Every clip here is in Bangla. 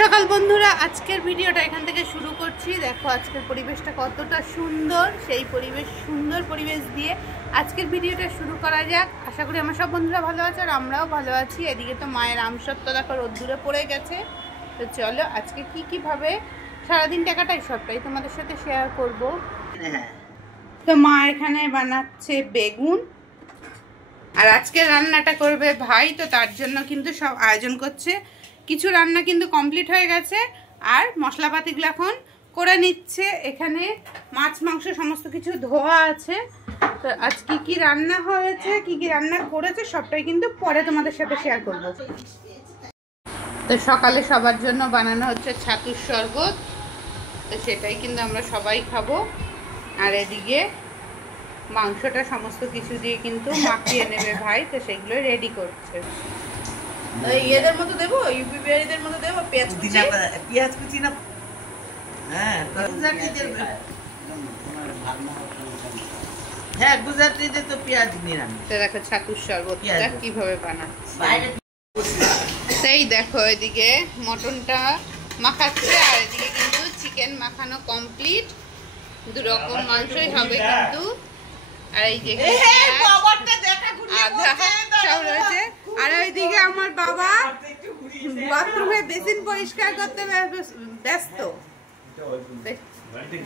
সকাল বন্ধুরা, আজকের ভিডিওটা এখান থেকে শুরু করছি। দেখো আজকের পরিবেশটা কতটা সুন্দর, সেই সুন্দর পরিবেশ দিয়ে আজকের ভিডিওটা শুরু করা যাক। আশা করি আমার সব বন্ধুরা ভালো আছে আর আমরাও ভালো আছি। এদিকে তো মায়ের আমসত্ব দেখো রোদ্দুরে পড়ে গেছে। তো চলো আজকে কীভাবে সারাদিন টাকাটাই সবটাই তোমাদের সাথে শেয়ার করব। তো মা এখানে বানাচ্ছে বেগুন, আর আজকে রান্নাটা করবে ভাই। তো তার জন্য কিন্তু সব আয়োজন করছে। কিছু রান্না কিন্তু কমপ্লিট হয়ে গেছে, আর মশলাপাতিগুলো এখন করে নিচ্ছে। এখানে মাছ মাংস সমস্ত কিছু ধোয়া আছে। তো আজকে কি রান্না হয়েছে, কি রান্না করেছে সবটাই কিন্তু পরে তোমাদের সাথে শেয়ার করব। তো সকালে সবার জন্য বানানো হচ্ছে ছাতুর শরবত। তো সেটাই কিন্তু আমরা সবাই খাবো। আর এদিকে মাংসটা সমস্ত কিছু দিয়ে কিন্তু মাখিয়ে নেবে ভাই। তো সেগুলো রেডি করছে। এদের মতো দেবো, ইউপি বিহারিদের মতো দেবো, পেঁয়াজ কুচি না। হ্যাঁ, গুজরাটিদের তো পেঁয়াজ নিরামিষ। দেখো ছাতুর শরবতটা কিভাবে বানাচ্ছে। সেই দেখো এদিকে মটনটা মাখাচ্ছে, আর এদিকে কিন্তু চিকেন মাখানো কমপ্লিট। দু রকম মাংসই হবে কিন্তু। আর এই যে সব রয়েছে। আর ওইদিকে আমার বাবা বাথরুমে বেসিন পরিষ্কার করতে ব্যস্ত।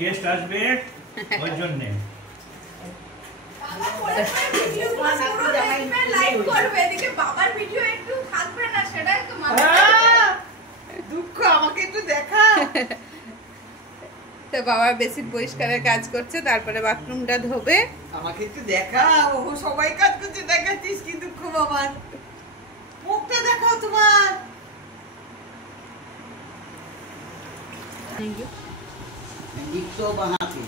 গেস্ট আসবে ওই জন্য। দুঃখ আমাকে একটু দেখা। তো বাবা বেসিন পরিষ্কারের কাজ করছে, তারপরে বাথরুমটা ধোবে। আমাকে একটু দেখা। ও সবাই কাজ করছে, দেখাচ্ছিস কি দুঃখ বাবার। মুখটা দেখাও তোমার। লিখতো বানাতে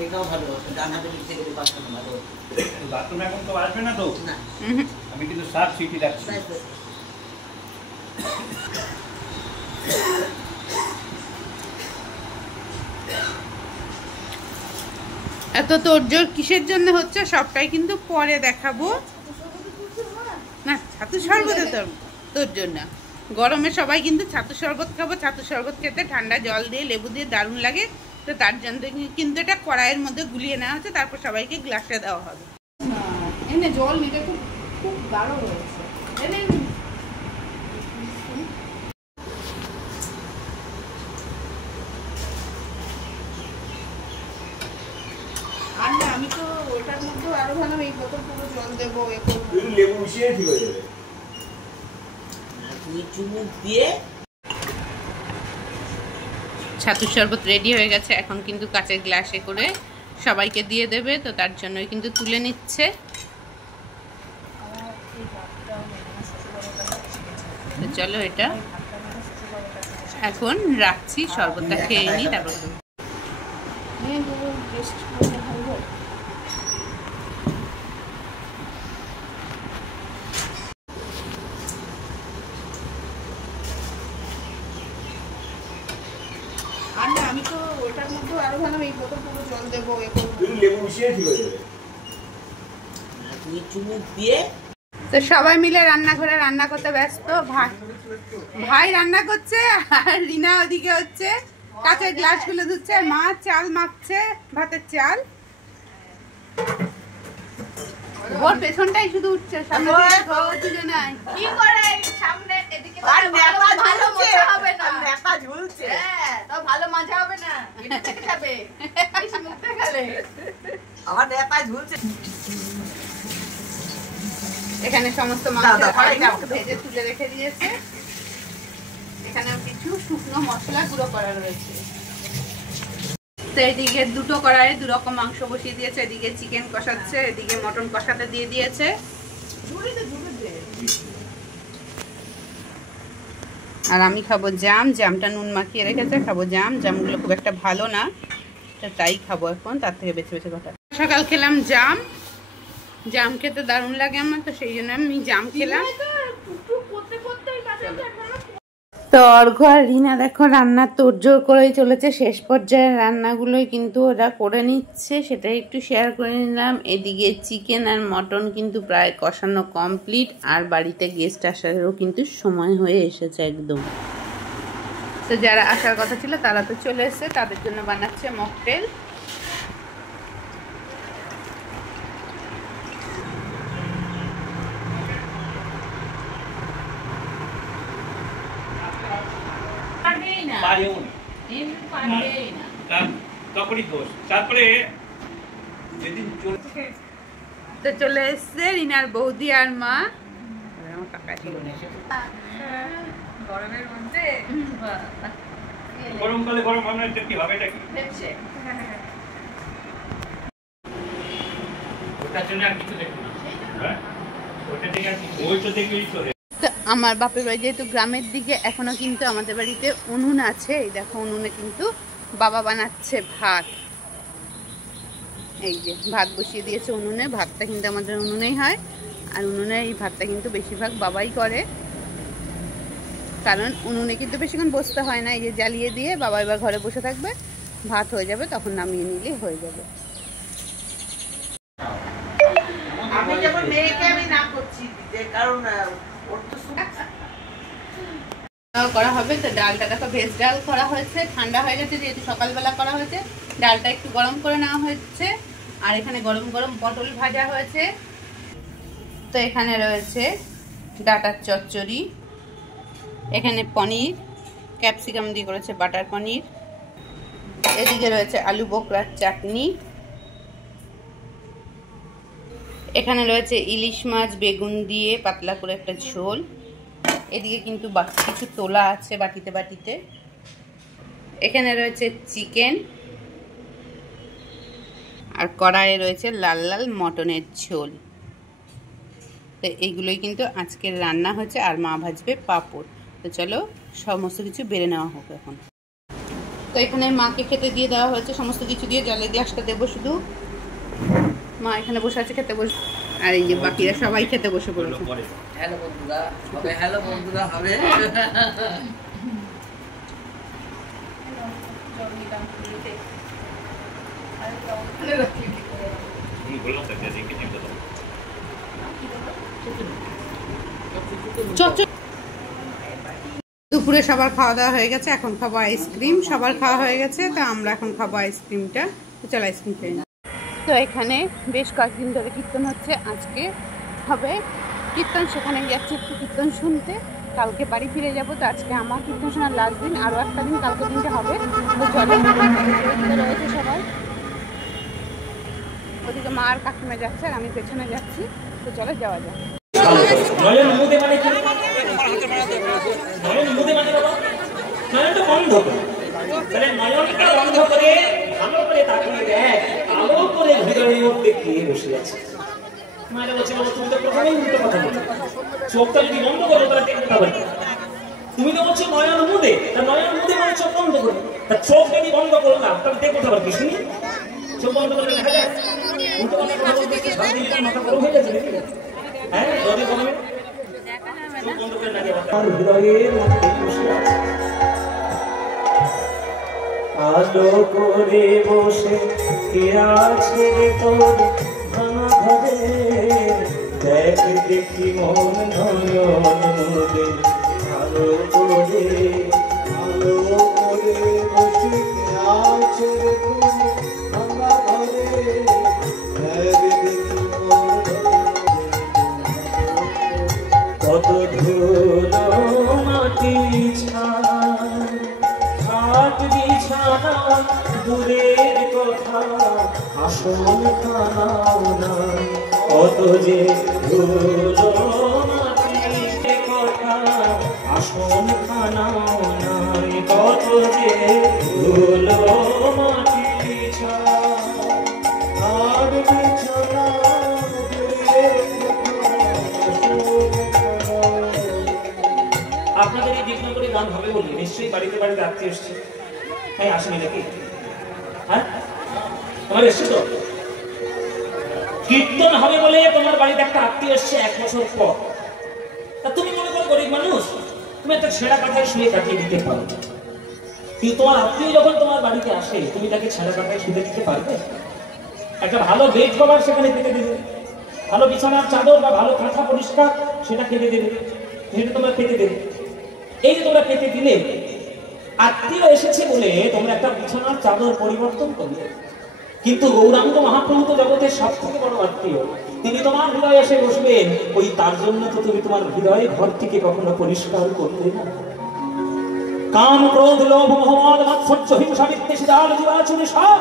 লেখাও ভালো, ডানাতে লিখতে গেলে বাথরুম ভালো। বাথরুম এখন তো আসবে না তো। না, আমি কিন্তু সাফ সিটি রাখছি। এত তোড়জোড় কিসের জন্য হচ্ছে সবটাই কিন্তু পরে দেখাবো। না, ছাতু শরবত তোর জন্য। গরমে সবাই কিন্তু ছাতু শরবত খাবো। ছাতু শরবত খেতে ঠান্ডা জল দিয়ে লেবু দিয়ে দারুণ লাগে। তো তার জন্য কিন্তু এটা কড়াইয়ের মধ্যে গুলিয়ে নেওয়া হচ্ছে, তারপর সবাইকে গ্লাসে দেওয়া হবে। এনে জল নিতে খুব খুব গাঢ় হয়েছে। আর না, আমি তো ওটার মধ্যে আরো ভালো এই বোতল পুরো জল দেবো। লেবু মিশিয়ে ঠিক হয়ে যাবে। তুমি চুমুক দিয়ে ছাতুর শরবত রেডি হয়ে গেছে। এখন কিন্তু কাঁচের গ্লাসে করে সবাইকে দিয়ে দেবে। তো তার জন্যই কিন্তু তুলে নিচ্ছে। তো চলো এটা এখন রাখছি, শরবতটা খেয়ে নিই তারপর। আর না, আমি তো ওটার মধ্যে আরো ভালো এই বোতল পুরো জল দেবো। লেবু মিশিয়ে ঠিক হয়ে যাবে। তুমি চুমুক দিয়ে। তো সবাই মিলে রান্নাঘরে রান্না করতে ব্যস্ত। ভাই রান্না করছে, আর রিনা ওদিকে হচ্ছে কাঁচের গ্লাসগুলো ধুচ্ছে। মা চাল মাখছে, ভাতের চাল। ওর পেছনটাই শুধু উঠছে, সামনে তুলে নাই। কি করে সামনে এদিকে ভালো মজা হবে না। নেপা ঝুলছে। হ্যাঁ, তো ভালো মজা হবে না। এটা খাবে। বেশি মুখে খেলে। আমার নেপা ঝুলছে। এখানে সমস্ত মাংস ভেজে তুলে রেখে দিয়েছে। এখানে কিছু শুকনো মশলা গুঁড়ো করা রয়েছে। তো এদিকে দুটো কড়াইয়ে দু রকম মাংস বসিয়ে দিয়েছে। এদিকে চিকেন কষাচ্ছে, এদিকে মটন কষাতে দিয়ে দিয়েছে। আর আমি খাবো জাম। জামটা নুন মাখিয়ে রেখেছে, খাবো জাম। জামগুলো খুব একটা ভালো না, তাই খাবো এখন। তার থেকে বেছে বেছে কথা। সকাল খেলাম জাম। জাম খেতে দারুণ লাগে আমার, তো সেই জন্য আমি জাম খেলাম। তো অর্ঘ্য আর রিনা দেখো রান্নার তোড়জোড় করেই চলেছে, শেষ পর্যায়ে রান্নাগুলোই কিন্তু ওরা করে নিচ্ছে, সেটাই একটু শেয়ার করে নিলাম। এদিকে চিকেন আর মটন কিন্তু প্রায় কষানো কমপ্লিট, আর বাড়িতে গেস্ট আসারও কিন্তু সময় হয়ে এসেছে একদম। তো যারা আসার কথা ছিল তারা তো চলে এসেছে, তাদের জন্য বানাচ্ছে মকটেল। তো চলে এসছে রিনার বৌদি আর মা। গরমের মধ্যে গরমকালে গরম রান্নার কি হবে? এটা কি ওটার জন্য আর কিছু দেখো না, হ্যাঁ ওটা থেকে আর কিছু ওইটা থেকেই চলে। তো আমার বাপের বাড়ি যেহেতু গ্রামের দিকে, এখনো কিন্তু আমাদের বাড়িতে উনুন আছে। এই দেখো উনুনে কিন্তু বাবা বানাচ্ছে ভাত। এই যে ভাত বসিয়ে দিয়েছে উনুনে, ভাতটা কিন্তু আমাদের উনুনেই হয়। আর উনুনে এই ভাতটা কিন্তু বেশিরভাগ বাবাই করে, কারণ উনুনে কিন্তু বেশিক্ষণ বসতে হয় না। এই যে জ্বালিয়ে দিয়ে বাবা এবার ঘরে বসে থাকবে, ভাত হয়ে যাবে, তখন নামিয়ে নিলেই হয়ে যাবে। আমি যেমন মেয়েকে আমি না করছি, কারণ ওর তো করা হবে। তো ডালটা দেখো ভেজ ডাল করা হয়েছে, ঠান্ডা হয়ে গেছে যেহেতু সকালবেলা করা হয়েছে। ডালটা একটু গরম করে নেওয়া হয়েছে, আর এখানে গরম গরম পটল ভাজা হয়েছে। তো এখানে রয়েছে ডাটার চচ্চড়ি, এখানে পনির ক্যাপসিকাম দিয়ে করেছে বাটার পনির, এদিকে রয়েছে আলু বোকরার চাটনি, এখানে রয়েছে ইলিশ মাছ বেগুন দিয়ে পাতলা করে একটা ঝোল, এদিকে কিন্তু কিছু তোলা আছে বাটিতে বাটিতে, এখানে রয়েছে চিকেন, আর কড়াইয়ে রয়েছে লাল লাল মটনের ঝোল। তো এইগুলোই কিন্তু আজকের রান্না হয়েছে, আর মা ভাজবে পাঁপড়। তো চলো সমস্ত কিছু বেড়ে নেওয়া হোক এখন। তো এখানে মাকে খেতে দিয়ে দেওয়া হয়েছে সমস্ত কিছু দিয়ে, জলের গ্লাসটা দেবো শুধু। মা এখানে বসে আছে খেতে বসে, আর এই যে বাকিরা সবাই খেতে বসে পড়েছে। হ্যালো বন্ধুরা হবে, হ্যালো বন্ধুরা হবে। দুপুরে সবার খাওয়া দাওয়া হয়ে গেছে, এখন খাবো আইসক্রিম। সবার খাওয়া হয়ে গেছে, তো আমরা এখন খাবো আইসক্রিমটা। তো চলো আইসক্রিম খেয়ে নিই। তো এখানে বেশ কয়েকদিন ধরে কীর্তন হচ্ছে, আজকে হবে কীর্তন, সেখানে যাচ্ছি একটু কীর্তন শুনতে। কালকে বাড়ি ফিরে যাবো। তো আজকে আমার কীর্তন শোনার লাস্ট দিন, আরও একটা দিন কালকে দিনটা হবে। তো চলো রয়েছে সবাই, ওদিকে মা আর কাকিমা যাচ্ছে আর আমি পেছনে যাচ্ছি। তো চলো যাওয়া যাক। চোখটা যদি বন্ধ করো তাহলে দেখতে পাবে। তুমি তো বলছো নয়ন মুদে, নয়ন মুদে মানে চোখ বন্ধ করো। চোখ যদি বন্ধ করো না তাহলে দেখতে পাবে কি? শুনি চোখ বন্ধ করে দেখা যায়। মাথা গরম হয়ে গেছে নাকি? হ্যাঁ যদি বলবে চোখ বন্ধ করে না দেওয়া হৃদয়ের মধ্যে বসে আছে, আলো করে বসে কে আছে রে তোর ভাঙা ঘরে, দেখ দেখি মন নয়ন মুদে, আলো করে বসে কে আছে রে তোর ভাঙা ঘরে, দেখ দেখি মন কত ধুলো মাটি ছাড়, খাট বিছানা দূরের কথা, আসল খানাও না, কত যে ধুলো মাটির কথা, আসল খানাও নাই, কত যে ধুলো মাটির ছাড় বিছানা আপনাদের এই দীপনগরে গান হবে বলি নিশ্চয়ই বাড়িতে বাড়িতে আত্মীয় এসছে। হ্যাঁ আসেনি নাকি? হ্যাঁ তোমার এসছে তো? কীর্তন হবে বলে তোমার বাড়িতে একটা আত্মীয় এসছে 1 বছর পর। তা তুমি মনে করো গরিব মানুষ, তুমি একটা ছেঁড়া কাঁথায় শুয়ে কাটিয়ে দিতে পারো, কিন্তু তোমার আত্মীয় যখন তোমার বাড়িতে আসে তুমি তাকে ছেঁড়া কাঁথায় শুতে দিতে পারবে? একটা ভালো বেড কভার সেখানে পেতে দেবে, ভালো বিছানার চাদর বা ভালো কাঁথা পরিষ্কার সেটা পেতে দেবে, সেটা তোমরা পেতে দেবে। এই যে তোমরা পেতে দিলে, আত্মীয় এসেছে বলে তোমরা একটা বিছানার চাদর পরিবর্তন করলে, কিন্তু গৌরাঙ্গ মহাপ্রভু তো জগতের সব থেকে বড় আত্মীয়, তিনি তোমার হৃদয়ে এসে বসবেন, ওই তার জন্য তো তুমি তোমার হৃদয়ে ঘরটিকে কখনো পরিষ্কার করবে না। কাম, ক্রোধ, লোভ, মোহমদ, মাৎসর্য, হিংসা, বিদ্বেষ, জাল, জুয়াচুরি সব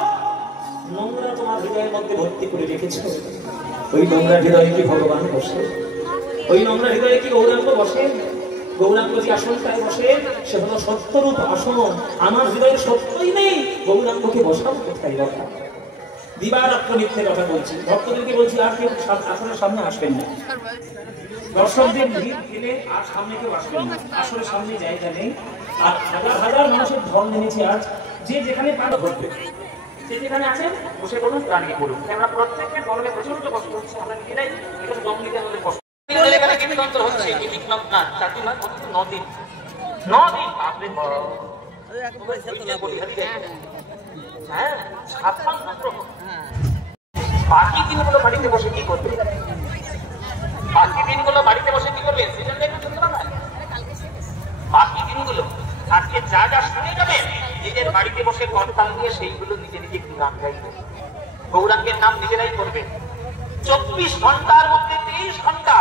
নোংরা তোমার হৃদয়ের মধ্যে ভর্তি করে রেখেছো। ওই নোংরা হৃদয়ে কি ভগবান বসে? ওই নোংরা হৃদয়ে কি গৌরাঙ্গ বসে? গৌরাঙ্গ যে আসনটায় বসে সে হলো সত্যরূপ আসন। আমার হৃদয়ে সত্যই নেই, গৌরাঙ্গকে বসাবো কোথায়? কথা দিবারাত্র মিথ্যে কথা বলছি। ভক্তদেরকে বলছি আর কেউ আসনের সামনে আসবেন না, দর্শকদের ভিড় গেলে আর সামনে কেউ আসবেন না, আসনের সামনে জায়গা নেই। আর হাজার হাজার মানুষের ঢল নেমেছে আজ, যে যেখানে পাড়া ঘটবে, যে যেখানে আছেন বসে বলুন, দাঁড়িয়ে পড়ুন। আমরা প্রত্যেকের গরমে প্রচন্ড কষ্ট হচ্ছে, আমরা নিজেরাই এখানে দম নিতে আমাদের কষ্ট হচ্ছে। বাকি দিনগুলো বাড়িতে বসে কি করবে? বাকি দিনগুলো বাড়িতে বসে কি করবে? বাকি দিনগুলো আজকে যা যা শুনে যাবেন নিজের বাড়িতে বসে করতাল দিয়ে সেইগুলো নিজে নিজে একটু গান গাইবে, গৌরাঙ্গের নাম নিজেরাই করবে। 24 ঘন্টার মধ্যে 23 ঘন্টা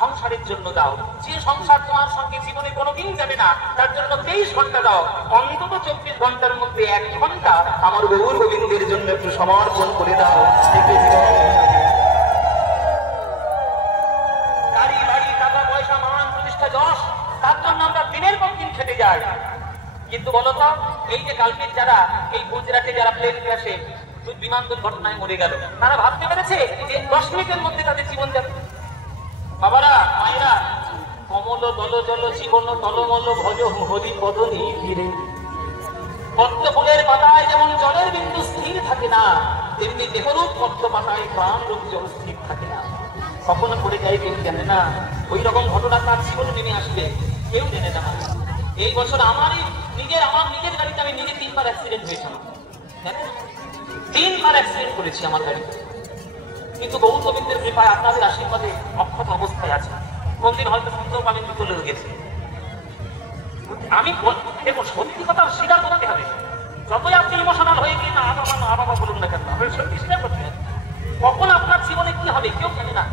সংসারের জন্য দাও। যে সংসার তোমার সঙ্গে জীবনে কোনোদিন যাবে না তার জন্য 23 ঘন্টা দাও। অন্তত 24 ঘন্টার মধ্যে 1 ঘন্টা আমার গৌর গোবিন্দের জন্য একটু সমর্পণ করে দাও। গাড়ি বাড়ি টাকা পয়সা মান প্রতিষ্ঠা যশ তার জন্য আমরা দিনের পর দিন খেটে যাই, কিন্তু বলতো এই যে কালকে যারা এই গুজরাটে যারা প্লেন ক্র্যাশে বিমান দুর্ঘটনায় মরে গেল, তারা ভাবতে পেরেছে যে 10 মিনিটের মধ্যে তাদের জীবন যাবে? বাবারা মায়েরা, কমল দল জল জীবন তলমল ভজ হরি পদনী ফিরে। পদ্ম ফুলের পাতায় যেমন জলের বিন্দু স্থির থাকে না, তেমনি দেহরূপ পদ্ম পাতায় প্রাণ রূপ জল স্থির থাকে না, কখনো পড়ে যায় কেউ জানে না। ওই রকম ঘটনা তার জীবনে নেমে আসবে, কেউ জানে না। এই বছর আমার নিজের গাড়িতে আমি নিজে 3বার অ্যাক্সিডেন্ট হয়েছিলাম, 3বার অ্যাক্সিডেন্ট করেছি আমার গাড়িতে, কিন্তু গৌর গোবিন্দের কৃপায় আপনাদের আশীর্বাদে অক্ষত অবস্থায় আছে। কোনদিন হয়তো সুন্দর পানি চলে গেছে। আমি দেখুন সত্যি কথা স্বীকার করতে হবে, যতই আপনি ইমোশনাল হয়ে গিয়ে না বাবা বলুন না কেন, সত্যি স্বীকার করতে হবে। কখন আপনার জীবনে কি হবে কেউ জানে না,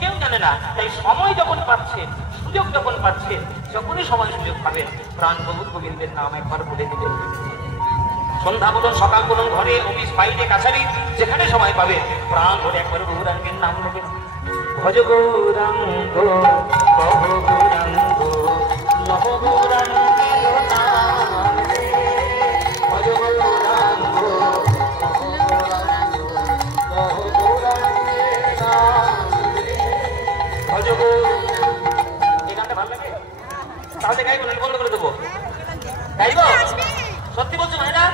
কেউ জানে না। তাই সময় যখন পাচ্ছেন, সুযোগ যখন পাচ্ছেন, যখনই সময় সুযোগ পাবেন প্রাণ গৌর গোবিন্দের নাম একবার বলে দিবেন। সন্ধ্যা বলুন, সকাল বলুন, ঘরে, অফিস, বাইরে, কাছারি, যেখানে সময় পাবে প্রাণ ধরে একবার গৌরাঙ্গের নাম নেবেন। ভজ গৌরাঙ্গ কহ গৌরাঙ্গ লহ গৌরাঙ্গের নাম, ভজ গৌরাঙ্গ কহ গৌরাঙ্গের নাম, ভজ গৌরাঙ্গ। এই গানটা ভালো লাগে? তাহলে গাইবো, বন্ধ করে দেবো। গাইবো? সত্যি বলছো ভাইরা?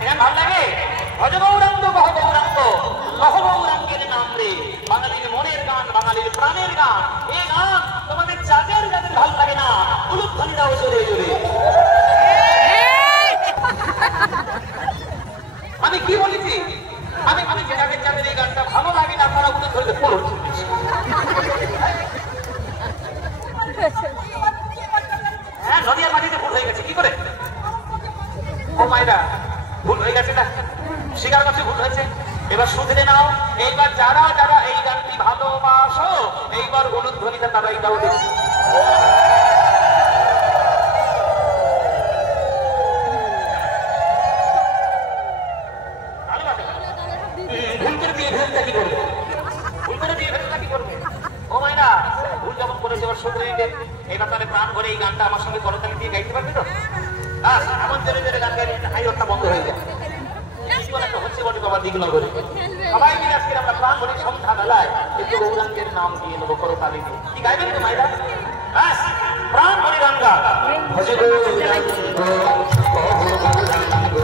এখানে ভালো লাগে? ভজ গৌরাঙ্গ কহ গৌরাঙ্গ লহ গৌরাঙ্গের নাম রে, বাঙালির মনের গান, বাঙালির প্রাণের গান। এই গান তোমাদের যাদের যাদের ভালো লাগে না উলুধ্বনি দাও জোরে জোরে। আমি কি বলেছি? আমি যাদের যাদের এই গানটা ভালো লাগে না তারা উলুধ্বনি পড়ুন। হ্যাঁ, নদিয়ার মাটিতে ভুল হয়ে গেছে। কি করে? ও মায়েরা, ভুল হয়ে গেছে না, স্বীকার করছে ভুল হয়েছে, এবার শুধরে নাও। এইবার যারা যারা এই গানটি ভালোবাসো এইবার অনুধ্বনিটা তারা এইটাও দেখো। ভুল করে দিয়ে ফেলতে কি করবে? ভুল করে দিয়ে ফেলতে কি করবে? ও মায়েরা, ভুল যখন করেছে এবার শুধরে নিবে। এবার তাহলে প্রাণ ভরে এই গানটা আমার সঙ্গে করতালি দিয়ে গাইতে পারবে তো? এমন জোরে জোরে গান গাইলে হাইরোডটা বন্ধ হয়ে যায়। হচ্ছে বলে বাবা দিগুলো করে সবাই মিলে আজকে আমরা প্রাণ ভরে সন্ধ্যা বেলায় একটু গৌরাঙ্গের নাম দিয়ে নেবো করতালি দিয়ে। কি গাইবেন তো মায়েরা? প্রাণ ভরে গান গা। ভজ গৌরাঙ্গ কহ গৌরাঙ্গ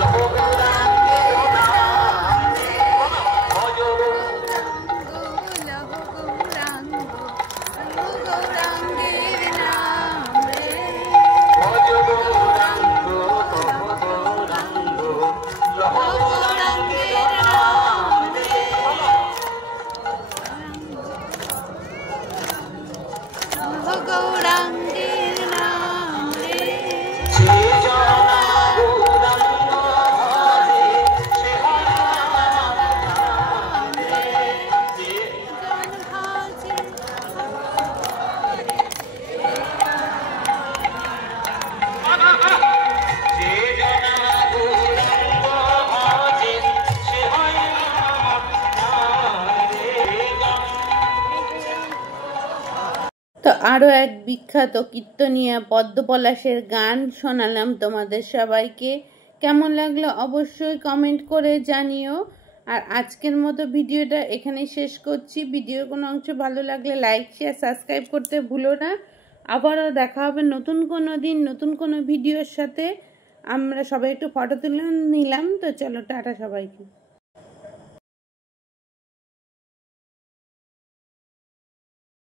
লহ গৌরাঙ্গের নাম, ভজ গৌরাঙ্গের নাম, আরও এক বিখ্যাত কীর্তনিয়া পদ্মপলাশের গান শোনালাম তোমাদের সবাইকে। কেমন লাগলো অবশ্যই কমেন্ট করে জানিও। আর আজকের মতো ভিডিওটা এখানেই শেষ করছি। ভিডিওর কোনো অংশ ভালো লাগলে লাইক শেয়ার সাবস্ক্রাইব করতে ভুলো না। আবারও দেখা হবে নতুন কোনো দিন নতুন কোনো ভিডিওর সাথে। আমরা সবাই একটু ফটো তুলে নিলাম, তো চলো টাটা সবাইকে।